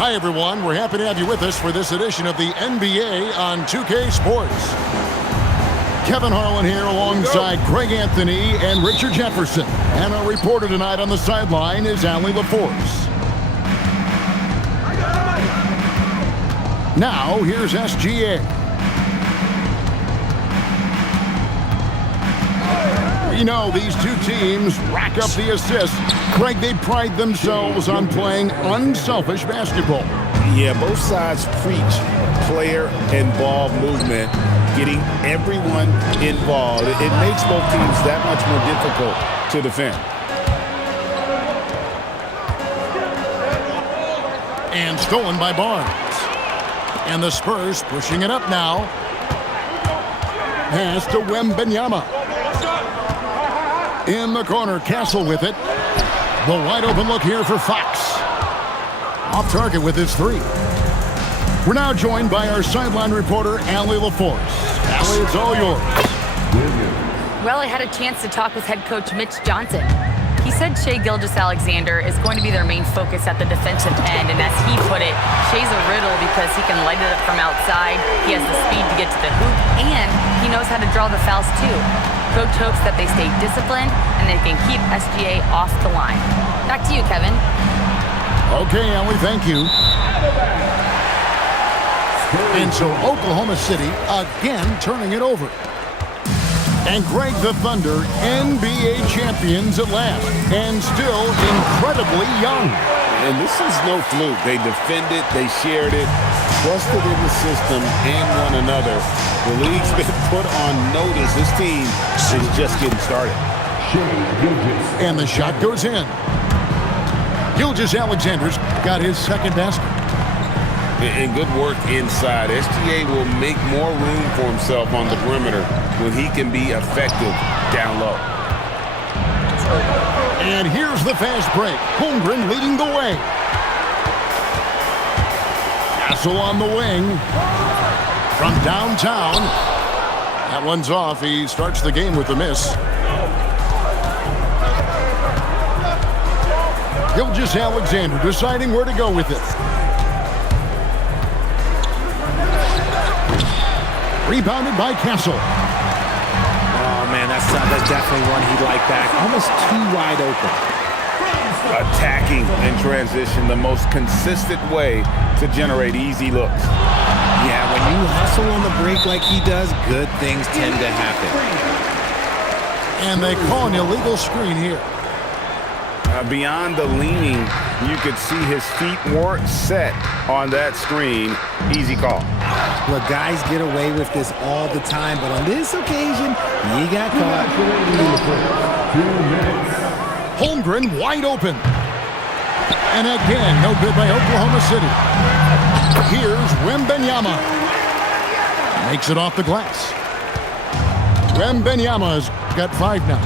Hi, everyone. We're happy to have you with us for this edition of the NBA on 2K Sports. Kevin Harlan here alongside Greg Anthony and Richard Jefferson. And our reporter tonight on the sideline is Allie LaForce. Now, here's SGA. We know these two teams rack up the assists. Greg, they pride themselves on playing unselfish basketball. Yeah, both sides preach player and ball movement, getting everyone involved. It makes both teams that much more difficult to defend. And stolen by Barnes. And the Spurs pushing it up now. Pass to Wembanyama. In the corner, Castle with it. The wide open look here for Fox. Off target with his three. We're now joined by our sideline reporter, Allie LaForce. Allie, it's all yours. Well, I had a chance to talk with head coach Mitch Johnson. He said Shai Gilgeous-Alexander is going to be their main focus at the defensive end, and as he put it, Shai's a riddle because he can light it up from outside, he has the speed to get to the hoop, and he knows how to draw the fouls too. Coach hopes that they stay disciplined and they can keep SGA off the line. Back to you, Kevin. Okay, Allie, thank you. And so Oklahoma City again turning it over. And Greg, the Thunder, NBA champions at last, and still incredibly young. And this is no fluke. They defended, they shared it, trusted in the system and one another. The league's been put on notice. This team is just getting started. And the shot goes in. Gilgeous-Alexander's got his second basket. And good work inside. SGA will make more room for himself on the perimeter when he can be effective down low. And here's the fast break. Holmgren leading the way. Castle on the wing. From downtown. That one's off. He starts the game with a miss. Gilgeous-Alexander deciding where to go with it. Rebounded by Castle. Oh, man, that's definitely one he'd like back. Almost too wide open. Attacking in transition, the most consistent way to generate easy looks. Yeah, when you hustle on the break like he does, good things tend to happen. And they call an illegal screen here. Beyond the leaning, you could see his feet weren't set on that screen. Easy call. Look, guys get away with this all the time, but on this occasion, he got caught. 2 minutes. Holmgren wide open. And again, no good by Oklahoma City. Here's Wembanyama. Makes it off the glass. Wembanyama's got 5 now.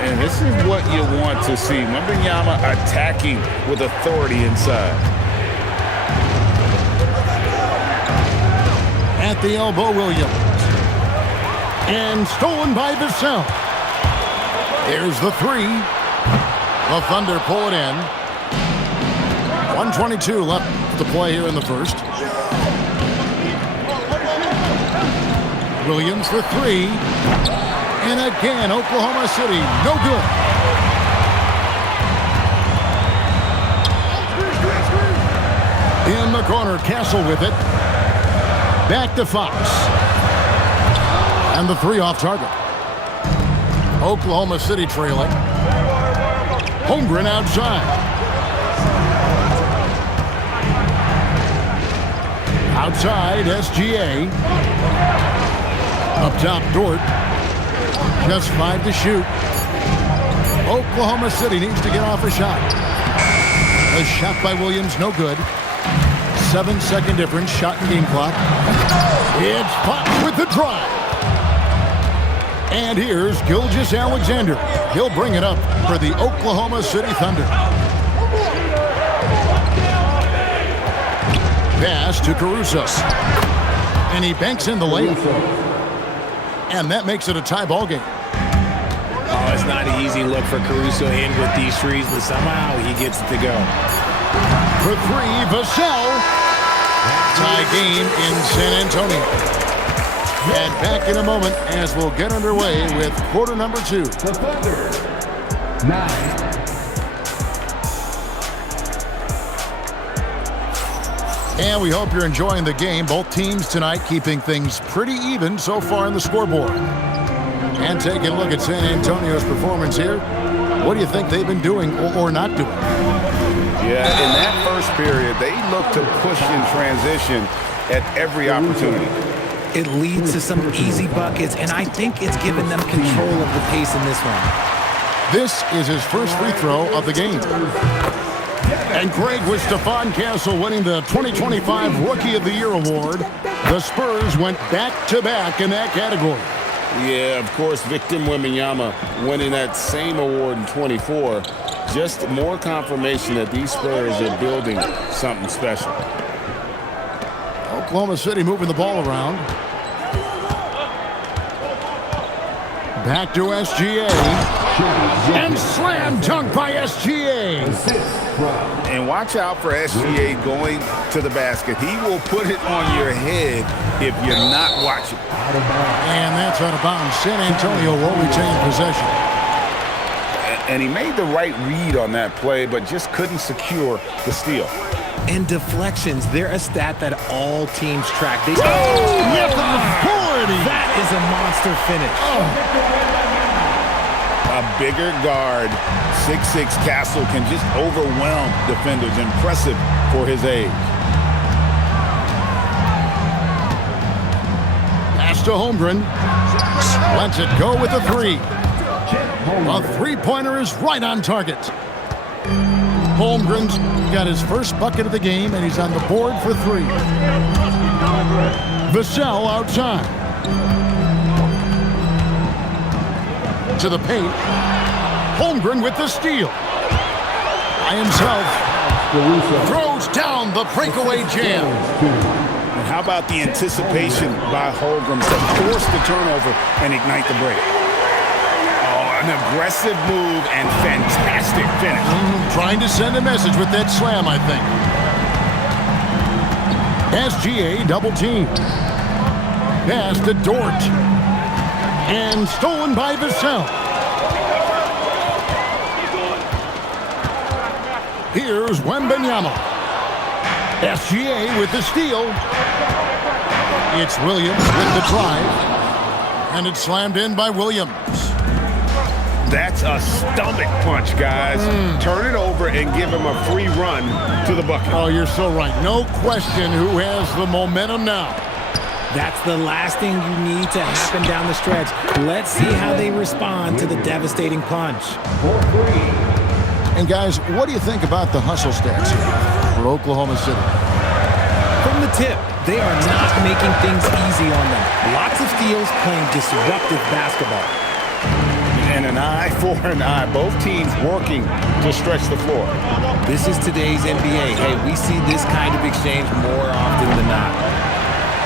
And this is what you want to see. Wembanyama attacking with authority inside. At the elbow, Williams. And stolen by Vassell. There's the three. The Thunder pull it in. 1:22 left to play here in the first. Williams for three. And again, Oklahoma City, no good. In the corner, Castle with it. Back to Fox. And the three off target. Oklahoma City trailing. Holmgren outside. Outside, SGA. Up top, Dort. Just 5 to shoot. Oklahoma City needs to get off a shot. A shot by Williams, no good. 7-second difference, shot and game clock. It's Fox with the drive. And here's Gilgeous-Alexander. He'll bring it up for the Oklahoma City Thunder. Pass to Caruso. And he banks in the layup. And that makes it a tie ball game. Oh, it's not an easy look for Caruso in with these threes, but somehow he gets it to go. for three, Vassell. Tie game in San Antonio. And back in a moment as we'll get underway with quarter number 2. The Thunder, 9. And we hope you're enjoying the game. Both teams tonight keeping things pretty even so far in the scoreboard. And taking a look at San Antonio's performance here. What do you think they've been doing or not doing? Yeah, in that first period, they looked to push in transition at every opportunity. It leads to some easy buckets, and I think it's given them control of the pace in this one. This is his first free throw of the game. And Greg, with Stephon Castle winning the 2025 Rookie of the Year award, the Spurs went back-to-back in that category. Yeah, of course, Victor Wembanyama winning that same award in 24. Just more confirmation that these Spurs are building something special. Oklahoma City moving the ball around. Back to SGA. And slam dunk by SGA. And watch out for SGA going to the basket. He will put it on your head if you're not watching. And that's out of bounds. San Antonio will retain possession. And he made the right read on that play, but just couldn't secure the steal. And deflections, they're a stat that all teams track. With authority! That is a monster finish. A bigger guard, 6'6" Castle, can just overwhelm defenders. Impressive for his age. Pass to Holmgren. Lets it go with a three. A three-pointer is right on target. Holmgren's got his first bucket of the game, and he's on the board for three. Vassell outside. To the paint. Holmgren with the steal. By himself. Throws down the breakaway jam. And how about the anticipation by Holmgren to force the turnover and ignite the break? An aggressive move and fantastic finish. Trying to send a message with that slam, I think. SGA double team. Pass to Dort. And stolen by Vassell. Here's Wembanyama. SGA with the steal. It's Williams with the drive. And it's slammed in by Williams. That's a stomach punch, guys. Turn it over and give him a free run to the bucket. Oh, you're so right. No question who has the momentum now. That's the last thing you need to happen down the stretch. Let's see how they respond to the devastating punch. And guys, what do you think about the hustle stats here for Oklahoma City? From the tip, they are not making things easy on them. Lots of steals, playing disruptive basketball. And an eye for an eye. Both teams working to stretch the floor. This is today's NBA. Hey, we see this kind of exchange more often than not.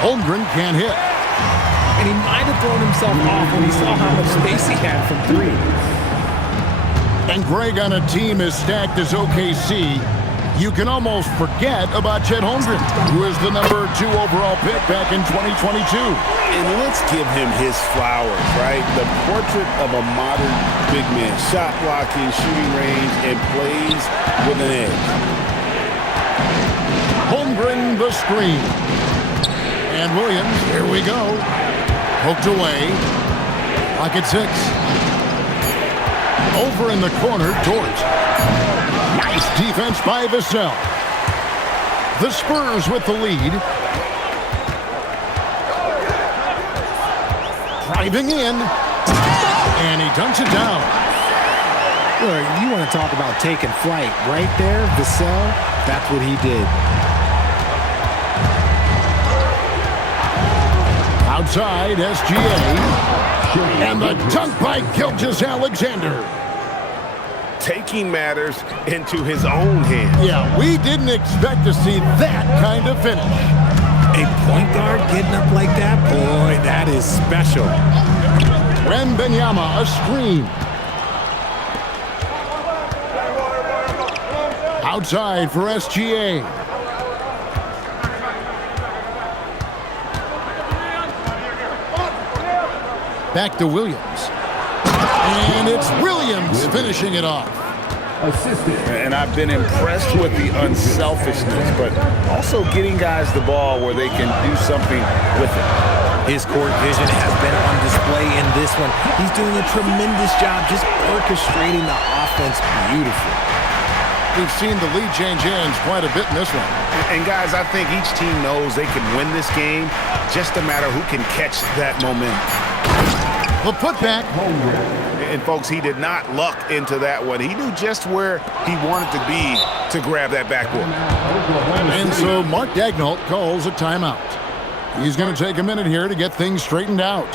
Holmgren can't hit. And he might have thrown himself off when he saw how much space he had from three. And Greg, on a team as stacked as OKC, you can almost forget about Chet Holmgren, who is the number 2 overall pick back in 2022. And let's give him his flowers, right? The portrait of a modern big man. Shot blocking, shooting range, and plays with an edge. Holmgren the screen. And Williams, here we go. Poked away. Pocket 6. Over in the corner, Dort. Nice defense by Vassell. The Spurs with the lead. Driving in. And he dunks it down. Look, you want to talk about taking flight. Right there, Vassell, that's what he did. Outside, SGA. And the dunk by KingGeorge Alexander. Taking matters into his own hands. Yeah, we didn't expect to see that kind of finish. A point guard getting up like that, boy, that is special. Wembanyama, a screen. Outside for SGA. Back to Williams. And it's Williams finishing it off. Assistant. And I've been impressed with the unselfishness, but also getting guys the ball where they can do something with it. His court vision has been on display in this one. He's doing a tremendous job just orchestrating the offense beautifully. We've seen the lead change hands quite a bit in this one. And guys, I think each team knows they can win this game, just a matter who can catch that momentum. The putback. And folks, he did not luck into that one. He knew just where he wanted to be to grab that backboard. And so Mark Daigneault calls a timeout. He's going to take a minute here to get things straightened out.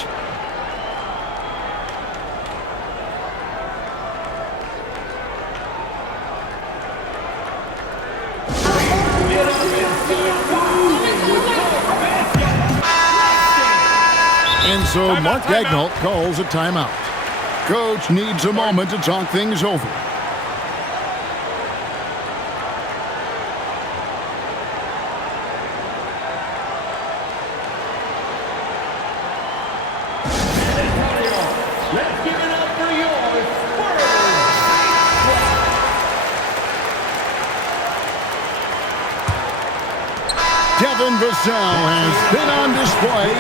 And so Mark Daigneault calls a timeout. Coach needs a moment to talk things over. Let's give it up for yours. Devin Vassell has been on display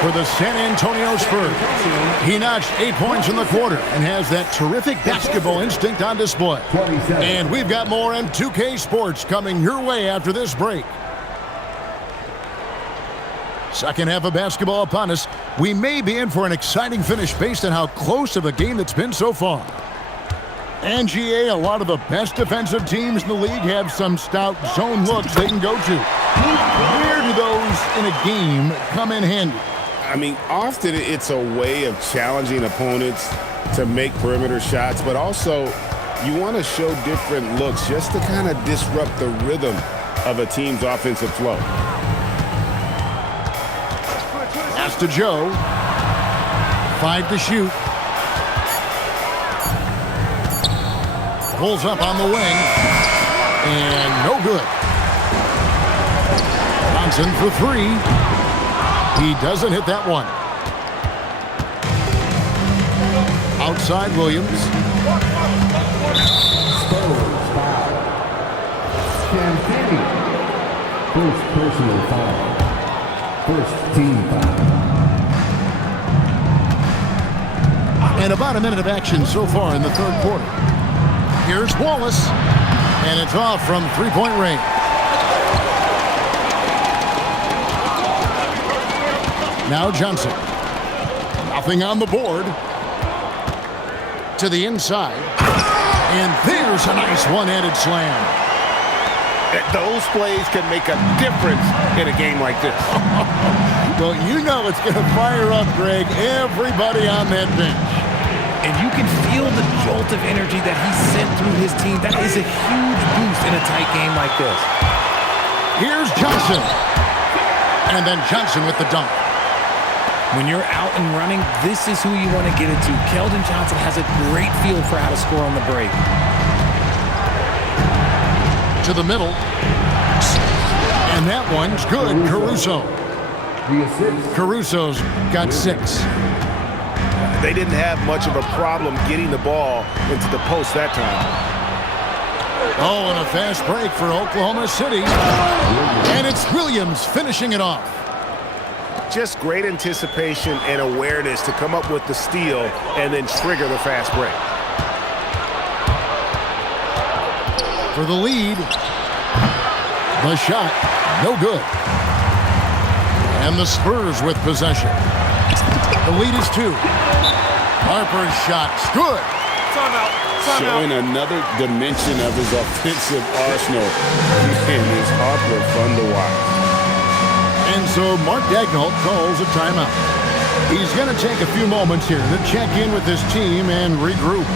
for the San Antonio Spurs. He notched 8 points in the quarter and has that terrific basketball instinct on display. And we've got more in 2K Sports coming your way after this break. Second half of basketball upon us. We may be in for an exciting finish based on how close of a game it's been so far. And GA, a lot of the best defensive teams in the league have some stout zone looks they can go to. Where do those in a game come in handy? I mean, often it's a way of challenging opponents to make perimeter shots, but also you want to show different looks just to kind of disrupt the rhythm of a team's offensive flow. Pass to Joe. 5 to shoot. Pulls up on the wing. And no good. Johnson for 3. He doesn't hit that one. Outside Williams. Spurs foul. Champagne. First personal foul. First team foul. And about a minute of action so far in the third quarter. Here's Wallace. And it's off from three-point range. Now Johnson. Nothing on the board. To the inside. And there's a nice one-handed slam. Those plays can make a difference in a game like this. Well, you know it's going to fire up, Greg, everybody on that bench. And you can feel the jolt of energy that he sent through his team. That is a huge boost in a tight game like this. Here's Johnson. And then Johnson with the dunk. When you're out and running, this is who you want to get it to. Keldon Johnson has a great feel for how to score on the break. To the middle. And that one's good. Caruso. The assist. Caruso's got 6. They didn't have much of a problem getting the ball into the post that time. Oh, and a fast break for Oklahoma City. And it's Williams finishing it off. Just great anticipation and awareness to come up with the steal and then trigger the fast break. For the lead. The shot, no good. And the Spurs with possession. The lead is 2. Harper's shot's good. Showing another dimension of his offensive arsenal. And is Harper fun to watch. And so Mark Daigneault calls a timeout. He's going to take a few moments here to check in with his team and regroup.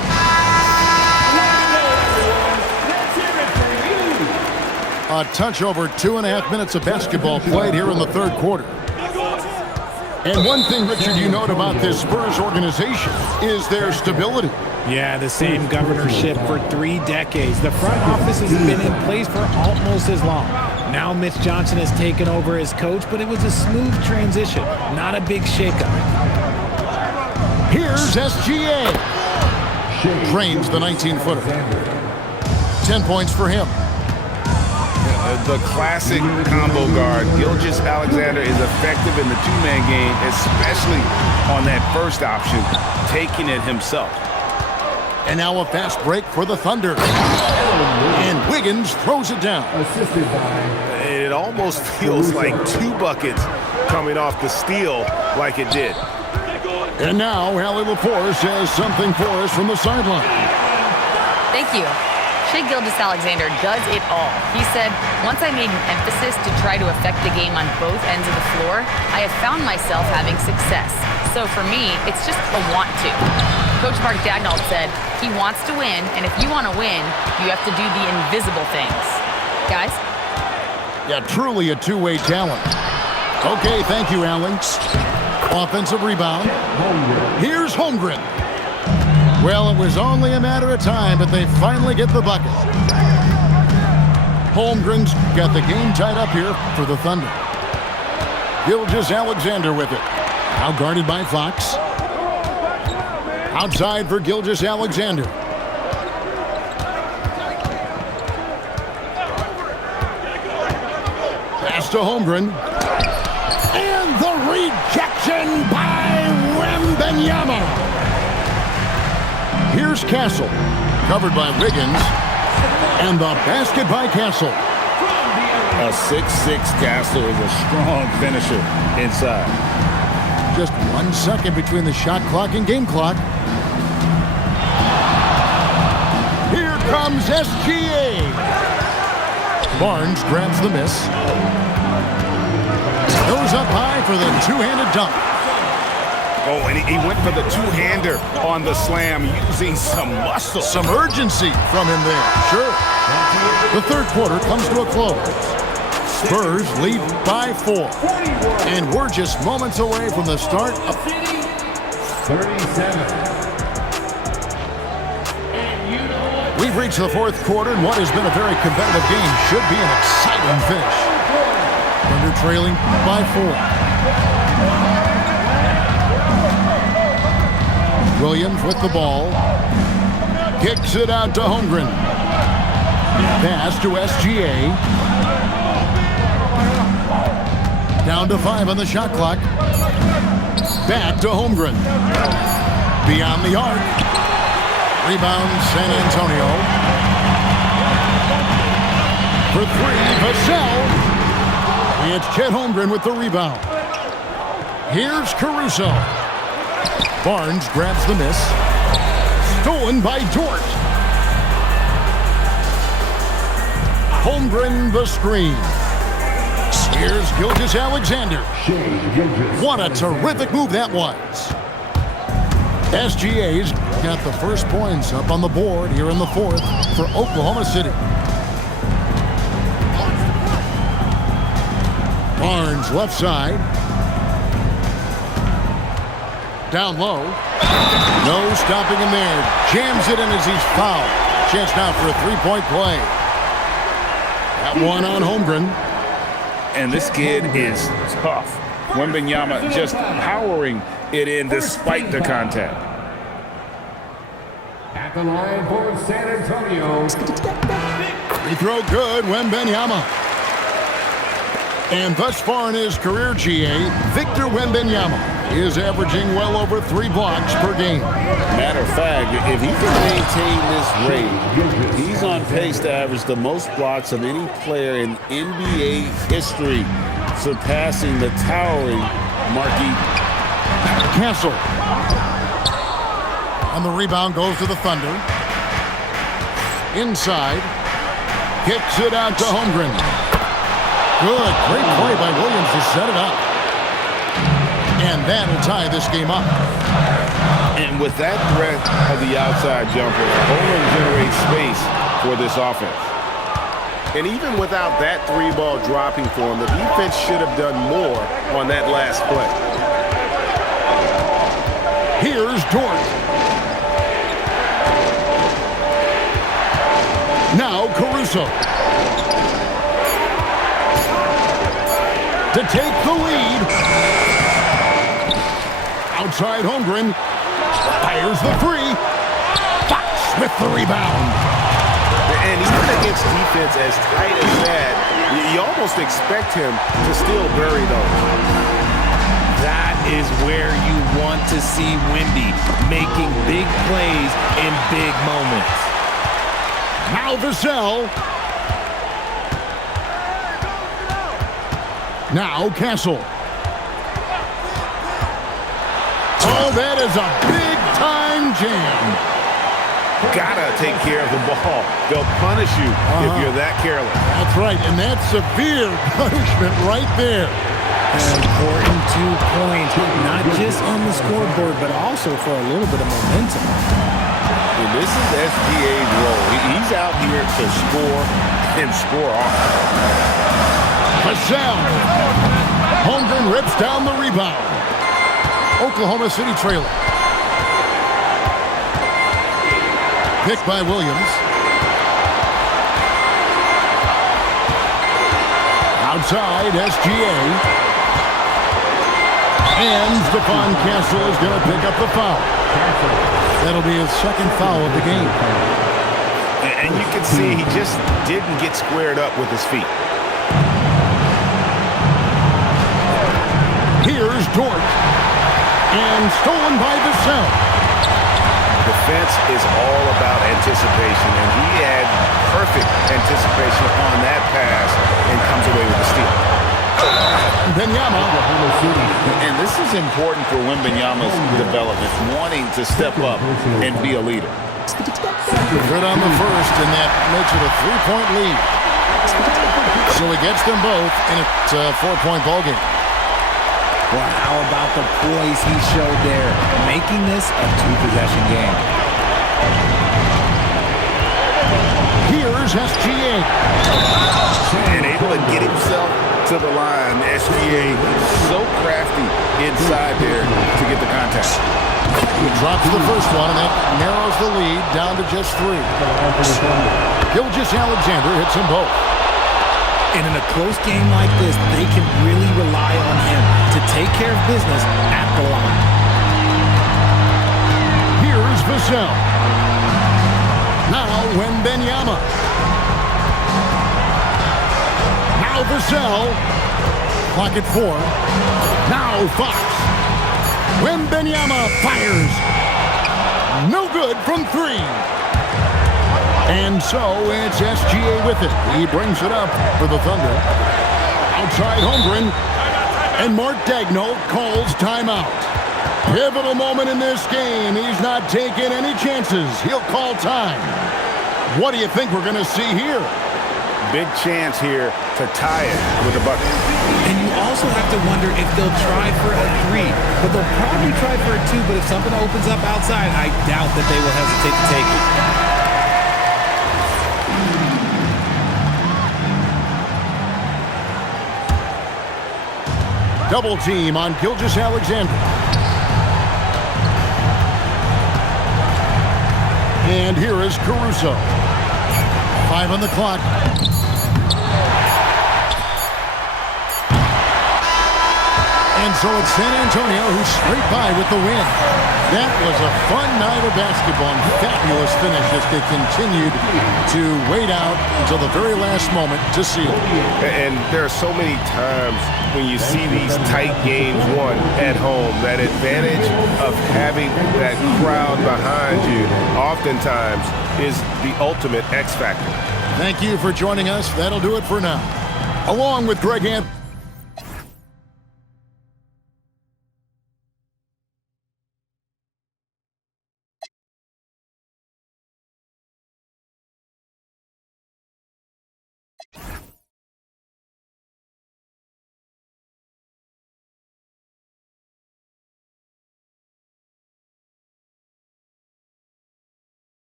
A touch over 2.5 minutes of basketball played here in the third quarter. And one thing, Richard, you note about this Spurs organization is their stability. Yeah, the same governorship for 3 decades. The front office has been in place for almost as long. Now Mitch Johnson has taken over as coach, but it was a smooth transition, not a big shakeup. Here's SGA. Drains the 19-footer. 10 points for him. The classic combo guard. Gilgeous-Alexander is effective in the two-man game, especially on that first option, taking it himself. And now a fast break for the Thunder. And Wiggins throws it down. Assisted by It almost feels like 2 buckets coming off the steal like it did. And now Allie LaForce has something for us from the sideline. Thank you. Shai Gilgeous-Alexander does it all. He said, once I made an emphasis to try to affect the game on both ends of the floor, I have found myself having success. So for me, it's just a want to. Coach Mark Daigneault said, he wants to win, and if you want to win, you have to do the invisible things. Guys? Yeah, truly a two-way talent. Okay, thank you, Allen. Offensive rebound. Here's Holmgren. Well, it was only a matter of time, but they finally get the bucket. Holmgren's got the game tied up here for the Thunder. Gilgeous-Alexander with it. Now guarded by Fox. Outside for Gilgeous-Alexander. Pass to Holmgren. And the rejection by Wembanyama. Here's Castle, covered by Wiggins, and the basket by Castle. A 6'6" Castle is a strong finisher inside. Just 1 second between the shot clock and game clock. Here comes SGA. Barnes grabs the miss. Goes up high for the two-handed dunk. Oh, and he went for the two-hander on the slam, using some muscle. Some urgency from him there, sure. The third quarter comes to a close. Spurs lead by 4. And we're just moments away from the start of 37. We've reached the fourth quarter, and what has been a very competitive game should be an exciting finish. Thunder trailing by 4. Williams with the ball. Kicks it out to Holmgren. Pass to SGA. Down to 5 on the shot clock. Back to Holmgren. Beyond the arc. Rebound San Antonio. For 3, Vassell. It's Chet Holmgren with the rebound. Here's Caruso. Barnes grabs the miss. Stolen by Dort. Holmgren the screen. Here's Gilgeous-Alexander. What a terrific move that was. SGA's got the first points up on the board here in the fourth for Oklahoma City. Barnes left side. Down low. No stopping him there. Jams it in as he's fouled. Chance now for a three-point play. That one on Holmgren. And this kid is tough. Wembanyama just powering it in despite the contact. At the line for San Antonio. Free throw good, Wembanyama. And thus far in his career, GA, Victor Wembanyama is averaging well over 3 blocks per game. Matter of fact, if he can maintain this rate, he's on pace to average the most blocks of any player in NBA history, surpassing the towering Marquis. Castle. On the rebound goes to the Thunder. Inside. Kicks it out to Holmgren. Good. Great play by Williams to set it up. And that'll tie this game up. And with that threat of the outside jumper, Holmgren generates space for this offense. And even without that 3-ball dropping for him, the defense should have done more on that last play. Here's Dort. Now Caruso. To take the lead. Outside Holmgren. Fires the three. Fox with the rebound. And even against defense as tight as that, you almost expect him to still bury those. That is where you want to see Wemby, making big plays in big moments. Now Vassell. Now Castle. Oh, that is a big-time jam. Gotta take care of the ball. They'll punish you if you're that careless. That's right, and that's severe punishment right there. An important 2 points, not just on the scoreboard, but also for a little bit of momentum. And this is SGA's role. He's out here to score and score off. Vassell. Holmgren rips down the rebound. Oklahoma City trailer. Picked by Williams. Outside, SGA. And Stephon Castle is going to pick up the foul. That'll be his second foul of the game. And you can see he just didn't get squared up with his feet. Here's Dort. And stolen by Vassell. Defense is all about anticipation, and he had perfect anticipation on that pass and comes away with the steal. Benyama. And this is important for Wembanyama's development, wanting to step up and be a leader. Good on the first, and that makes it a 3-point lead. So he gets them both, and it's a 4-point ballgame. Well, how about the poise he showed there, making this a 2-possession game. Here's SGA. And able to get himself to the line. SGA so crafty inside there to get the contact. He drops the first one, and that narrows the lead down to just 3. Gilgeous-Alexander hits them both. And in a close game like this, they can really rely on him to take care of business at the line. Here's Vassell. Now Wembanyama. Now Vassell. Clock at 4. Now Fox. Wembanyama fires. No good from 3. And so it's SGA with it. He brings it up for the Thunder. Outside Holmgren. And Mark Daigneault calls timeout. Pivotal moment in this game. He's not taking any chances. He'll call time. What do you think we're going to see here? Big chance here to tie it with a bucket. And you also have to wonder if they'll try for a 3. But they'll probably try for a 2. But if something opens up outside, I doubt that they will hesitate to take it. Double team on Gilgeous-Alexander. And here is Caruso. 5 on the clock. And so it's San Antonio who's straight by with the win. That was a fun night of basketball and fabulous finish as they continued to wait out until the very last moment to seal it. And there are so many times when you see these tight games won at home, that advantage of having that crowd behind you oftentimes is the ultimate X factor. Thank you for joining us. That'll do it for now. Along with Greg Anthony.